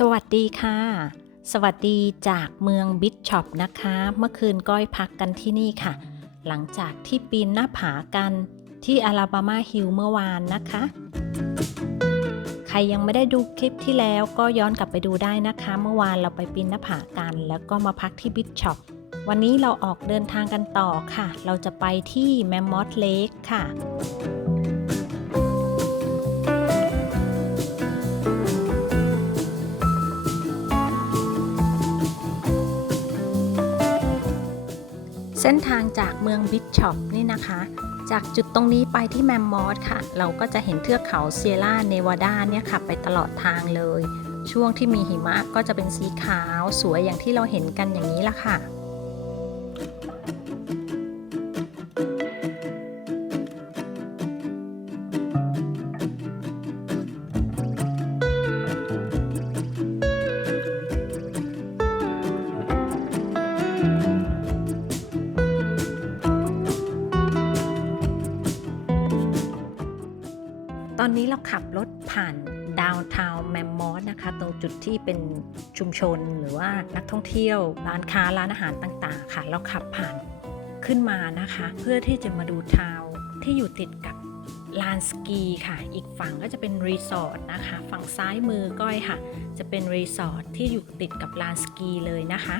สวัสดีค่ะ สวัสดีจากเมืองบิชช็อปนะคะ เมื่อคืนก้อยพักกันที่นี่ค่ะ หลังจากที่ปีนหน้าผากันที่อลาบามาฮิลเมื่อวานนะคะ ใครยังไม่ได้ดูคลิปที่แล้วก็ย้อนกลับไปดูได้นะคะ เมื่อวานเราไปปีนหน้าผากัน แล้วก็มาพักที่บิชช็อปวันนี้เราออกเดินทางกันต่อค่ะ เราจะไปที่แมมมอธเลคค่ะ เส้นทางจากเมืองบิชช็อปนี่นะคะ จากจุดตรงนี้ไปที่แมมมอสค่ะ เราก็จะเห็นเทือกเขาเซียร่าเนวาดาเนี่ยค่ะ ไปตลอดทางเลย ช่วงที่มีหิมะก็จะเป็นสีขาวสวยอย่างที่เราเห็นกันอย่างนี้ละค่ะต อนนี้เราขับรถผ่านดาวทาวน์แมมมอสนะคะตรงจุดที่เป็นชุมชนหรือว่านักท่องเที่ยว ร้านค้าร้านอาหารต่างๆ ค่ะ เราขับผ่านขึ้นมานะคะ เพื่อที่จะมาดูทาวน์ที่อยู่ติดกับลานสกีค่ะ อีกฝั่งก็จะเป็นรีสอร์ทนะคะ ฝั่งซ้ายมือก้อยค่ะ จะเป็นรีสอร์ทที่อยู่ติดกับลานสกีเลยนะคะ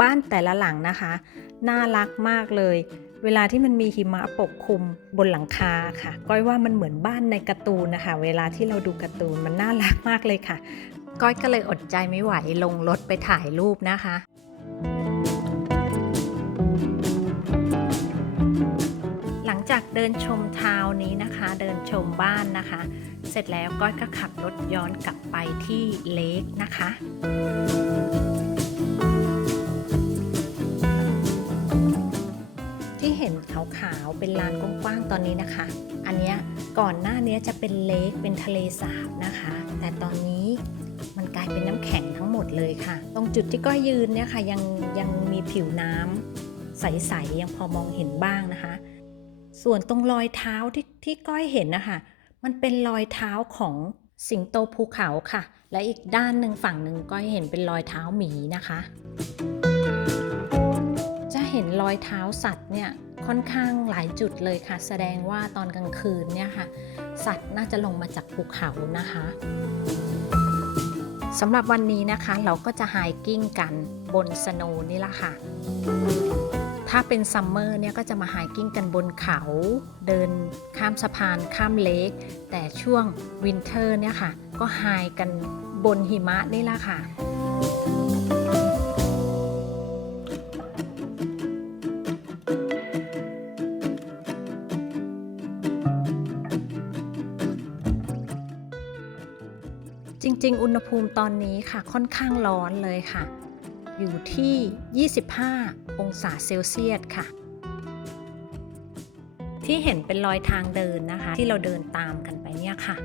บ้านแต่ละหลังนะคะ น่ารักมากเลย เวลาที่มันมีหิมะปกคลุมบนหลังคาค่ะ ก้อยว่ามันเหมือนบ้านในการ์ตูนนะคะ เวลาที่เราดูการ์ตูนมันน่ารักมากเลยค่ะ ก้อยก็เลยอดใจไม่ไหวลงรถไปถ่ายรูปนะคะหลังจากเดินชมทาวน์นี้นะคะ เดินชมบ้านนะคะ เสร็จแล้วก้อยก็ขับรถย้อนกลับไปที่เลคนะคะ ห็นขาวๆ เป็นลานกว้างๆ ตอนนี้นะคะ อันเนี้ยก่อนหน้านี้จะเป็นเลคเป็นทะเลสาบนะคะ แต่ตอนนี้มันกลายเป็นน้ำแข็งทั้งหมดเลยค่ะ ตรงจุดที่ก้อยยืนเนี่ยค่ะยังยังมีผิวน้ำใสๆ ยังพอมองเห็นบ้างนะคะ ส่วนตรงรอยเท้าที่ที่ก้อยเห็นนะคะมันเป็นรอยเท้าของสิงโตภูเขาค่ะ และอีกด้านหนึ่งฝั่งหนึ่งก้อยเห็นเป็นรอยเท้าหมีนะคะ ห็นรอยเท้าสัตว์เนี่ยค่อนข้างหลายจุดเลยค่ะ แสดงว่าตอนกลางคืนเนี่ยค่ะ สัตว์น่าจะลงมาจากภูเขานะคะสำหรับวันนี้นะคะเราก็จะไฮกิ้งกันบนสโนนี่ละค่ะ ถ้าเป็นซัมเมอร์เนี่ยก็จะมาไฮกิ้งกันบนเขา เดินข้ามสะพานข้ามเลคแต่ช่วงวินเทอร์เนี่ยค่ะ ก็ไฮกันบนหิมะนี่ละค่ะ จริง ๆ อุณหภูมิตอนนี้ค่ะค่อนข้างร้อนเลยค่ะ อยู่ที่ 25 องศาเซลเซียสค่ะ ที่เห็นเป็นรอยทางเดินนะคะ ที่เราเดินตามกันไปเนี่ยค่ะ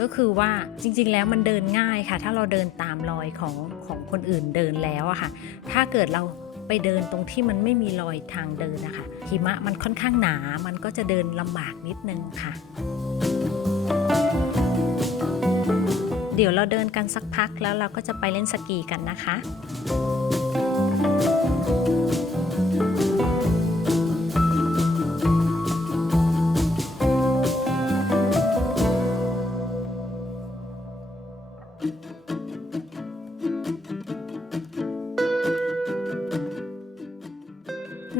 ก็คือว่าจริง ๆ แล้วมันเดินง่ายค่ะ ถ้าเราเดินตามรอยของของคนอื่นเดินแล้วอะค่ะ ถ้าเกิดเราไปเดินตรงที่มันไม่มีรอยทางเดินนะคะหิมะมันค่อนข้างหนา มันก็จะเดินลำบากนิดนึงค่ะ เดี๋ยวเราเดินกันสักพักแล้วเราก็จะไปเล่นสกีกันนะคะ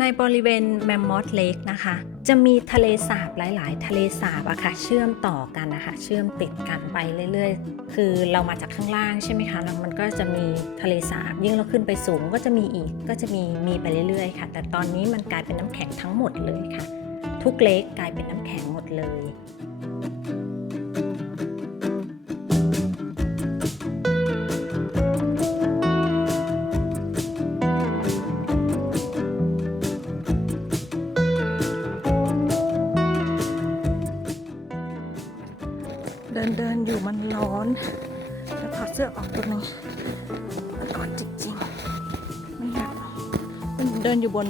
ในบริเวณแมมมอธเลคนะคะ จะมีทะเลสาบหลาย ๆ ทะเลสาบอะค่ะ เชื่อมต่อกันนะคะ เชื่อมติดกันไปเรื่อย ๆ คือเรามาจากข้างล่างใช่ไหมคะแล้วมันก็จะมีทะเลสาบ ยิ่งเราขึ้นไปสูงก็จะมีอีก ก็จะมีมีไปเรื่อย ๆ ค่ะ แต่ตอนนี้มันกลายเป็นน้ำแข็งทั้งหมดเลยค่ะ ทุกเลคกลายเป็นน้ำแข็งหมดเลย นเดินอยู่มันร้อนแล้วถอดเสื้อออกตัวหนึงมันร้อนจริงๆไม่อยากเดินอยู่บน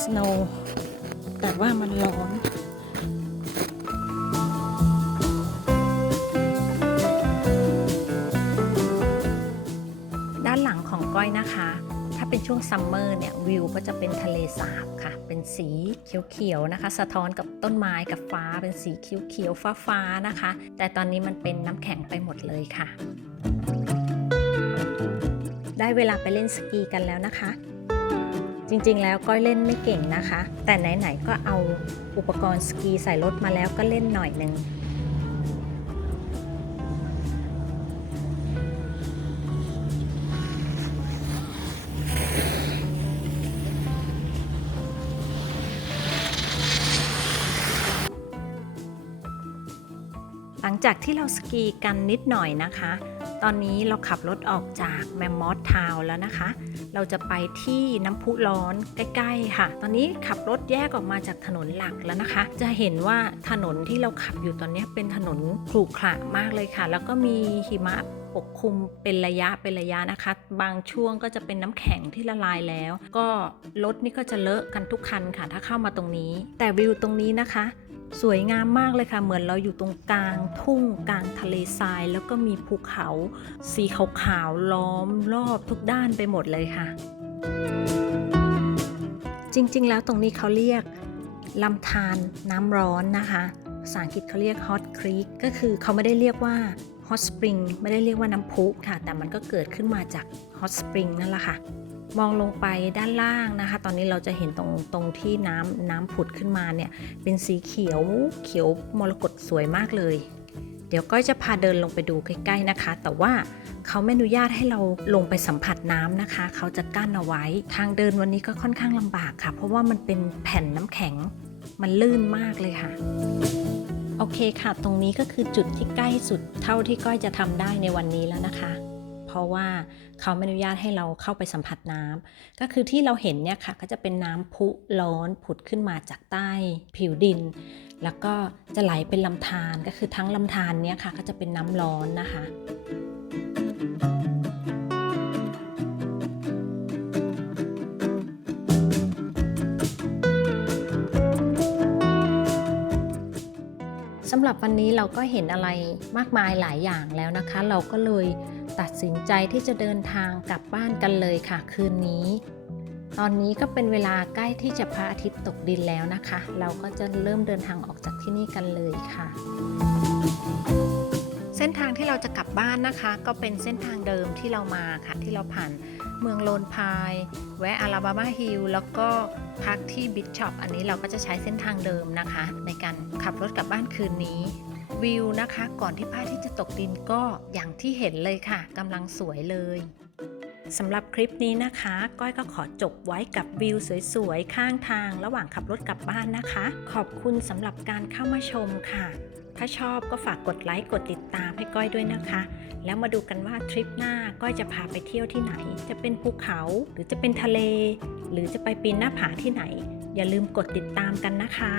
snow แต่ว่ามันร้อนด้านหลังของก้อยนะคะ ถ้าเป็นช่วงซัมเมอร์เนี่ยวิวก็จะเป็นทะเลสาบค่ะ สีเขียวๆนะคะ สะท้อนกับต้นไม้กับฟ้าเป็นสีเขียวๆฟ้าๆนะคะ แต่ตอนนี้มันเป็นน้ำแข็งไปหมดเลยค่ะ ได้เวลาไปเล่นสกีกันแล้วนะคะ จริงๆแล้วก้อยเล่นไม่เก่งนะคะ แต่ไหนๆก็เอาอุปกรณ์สกีใส่รถมาแล้วก็เล่นหน่อยหนึ่ง หลังจากที่เราสกีกันนิดหน่อยนะคะ ตอนนี้เราขับรถออกจากแมมมอสทาวน์แล้วนะคะ เราจะไปที่น้ำพุร้อนใกล้ๆค่ะ ตอนนี้ขับรถแยกออกมาจากถนนหลักแล้วนะคะ จะเห็นว่าถนนที่เราขับอยู่ตอนนี้เป็นถนนขรุขระมากเลยค่ะ แล้วก็มีหิมะปกคลุมเป็นระยะเป็นระยะนะคะ บางช่วงก็จะเป็นน้ำแข็งที่ละลายแล้ว ก็รถนี่ก็จะเลอะกันทุกคันค่ะ ถ้าเข้ามาตรงนี้ แต่วิวตรงนี้นะคะ สวยงามมากเลยค่ะ เหมือนเราอยู่ตรงกลางทุ่งกลางทะเลทราย แล้วก็มีภูเขาสีขาวๆล้อมรอบทุกด้านไปหมดเลยค่ะ จริงๆ แล้วตรงนี้เขาเรียกลำธารน้ำร้อนนะคะภาษาอังกฤษเขาเรียก hot creek ก็คือเขาไม่ได้เรียกว่า hot spring ไม่ได้เรียกว่าน้ำพุค่ะ แต่มันก็เกิดขึ้นมาจาก hot spring นั่นแหละค่ะ มองลงไปด้านล่างนะคะ ตอนนี้เราจะเห็นตรงตรงที่น้ำน้ำผุดขึ้นมาเนี่ย เป็นสีเขียวเขียวมรกตสวยมากเลย เดี๋ยวก้อยจะพาเดินลงไปดูใกล้ ๆนะคะ แต่ว่าเขาไม่อนุญาตให้เราลงไปสัมผัสน้ำนะคะ เขาจะกั้นเอาไว้ ทางเดินวันนี้ก็ค่อนข้างลำบากค่ะ เพราะว่ามันเป็นแผ่นน้ำแข็ง มันลื่นมากเลยค่ะ โอเคค่ะ ตรงนี้ก็คือจุดที่ใกล้สุดเท่าที่ก้อยจะทำได้ในวันนี้แล้วนะคะ เพราะว่าเขาไม่อนุญาตให้เราเข้าไปสัมผัสน้ำก็คือที่เราเห็นเนี่ยค่ะก็จะเป็นน้ำพุร้อนผุดขึ้นมาจากใต้ผิวดิน แล้วก็จะไหลเป็นลำธารก็คือทั้งลำธารเนี่ยค่ะก็จะเป็นน้ำร้อนนะคะสำหรับวันนี้เราก็เห็นอะไรมากมายหลายอย่างแล้วนะคะ เราก็เลย ตัดสินใจที่จะเดินทางกลับบ้านกันเลยค่ะ คืนนี้ ตอนนี้ก็เป็นเวลาใกล้ที่จะพระอาทิตย์ตกดินแล้วนะคะ เราก็จะเริ่มเดินทางออกจากที่นี่กันเลยค่ะ เส้นทางที่เราจะกลับบ้านนะคะ ก็เป็นเส้นทางเดิมที่เรามาค่ะ ที่เราผ่านเมืองโลนพาย แวะอาลาบามาฮิลแล้วก็พักที่บิชชอปอันนี้เราก็จะใช้เส้นทางเดิมนะคะ ในการขับรถกลับบ้านคืนนี้ วิวนะคะ ก่อนที่พระอาทิตย์จะตกดินก็อย่างที่เห็นเลยค่ะกำลังสวยเลยสำหรับคลิปนี้นะคะ ก้อยก็ขอจบไว้กับวิวสวยๆ ข้างทาง ระหว่างขับรถกลับบ้านนะคะ ขอบคุณสำหรับการเข้ามาชมค่ะ ถ้าชอบก็ฝากกดไลค์กดติดตามให้ก้อยด้วยนะคะ แล้วมาดูกันว่าทริปหน้าก้อยจะพาไปเที่ยวที่ไหน จะเป็นภูเขาหรือจะเป็นทะเล หรือจะไปปีนหน้าผาที่ไหน อย่าลืมกดติดตามกันนะคะ